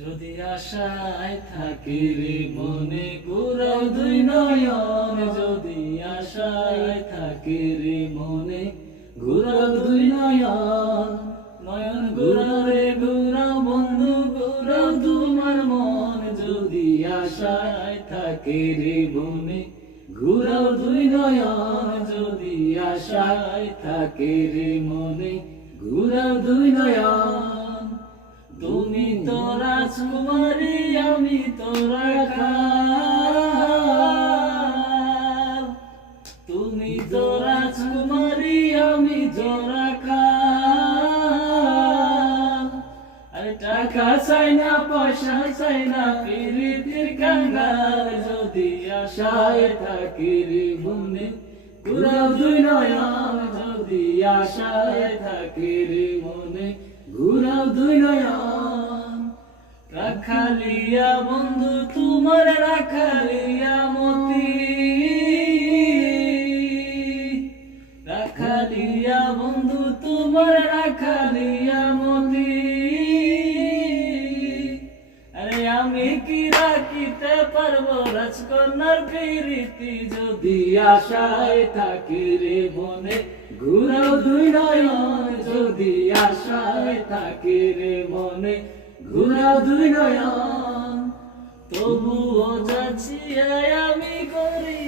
যদি আশায় থাকি রে মনে ঘুরাও দুই নয়ন, যদি আশায় থাকি রে মনে ঘুরাও দুই নয়ন, নয়ন ঘুরাও রে ঘুরাও বন্ধু ঘুরাও তোমার মন, যদি আশায় থাকি রে মনে ঘুরাও দুই নয়ন, যদি আশায় থাকি রে মনে ঘুরাও দুই নয়ন। তুমি তো রাজকুমারী আমি তো রাখাল, তুমি তো রাজকুমারী আমি তো রাখাল। আরে টাকা চাই না পয়সা চাই না প্রীতির কাঙ্গাল, যদি আশায় থাকি রে মনে ঘুরাও দুই নয়ন, যদি আশায় থাকি রে মনে ঘুরাও দুই নয়ন। রাখালিয়া বন্ধু তোমার রাখালিয়া মতি, রাখালিয়া বন্ধু তোমার রাখালিয়া মতি। আরে আমি কি রাখিতে পারবো রাজকন্যার প্রীতি, যদি আশায় থাকি রে মনে ঘুরাও দুই নয়ন, যদি আশায় থাকি রে মনে ঘুরাও দুই নয়ন। তবুও যাচ্ছি আমি করি